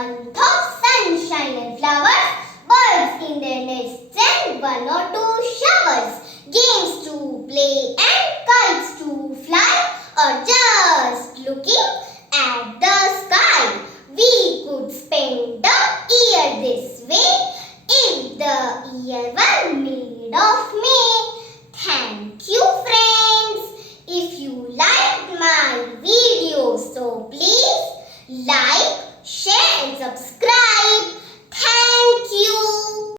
month of sunshine and flowers, birds in their nests and one or two showers, games to play and kites to fly, or just looking at the sky. We could spend the year this way if the year were made of May. Thank you, friends. If you liked my video, so please like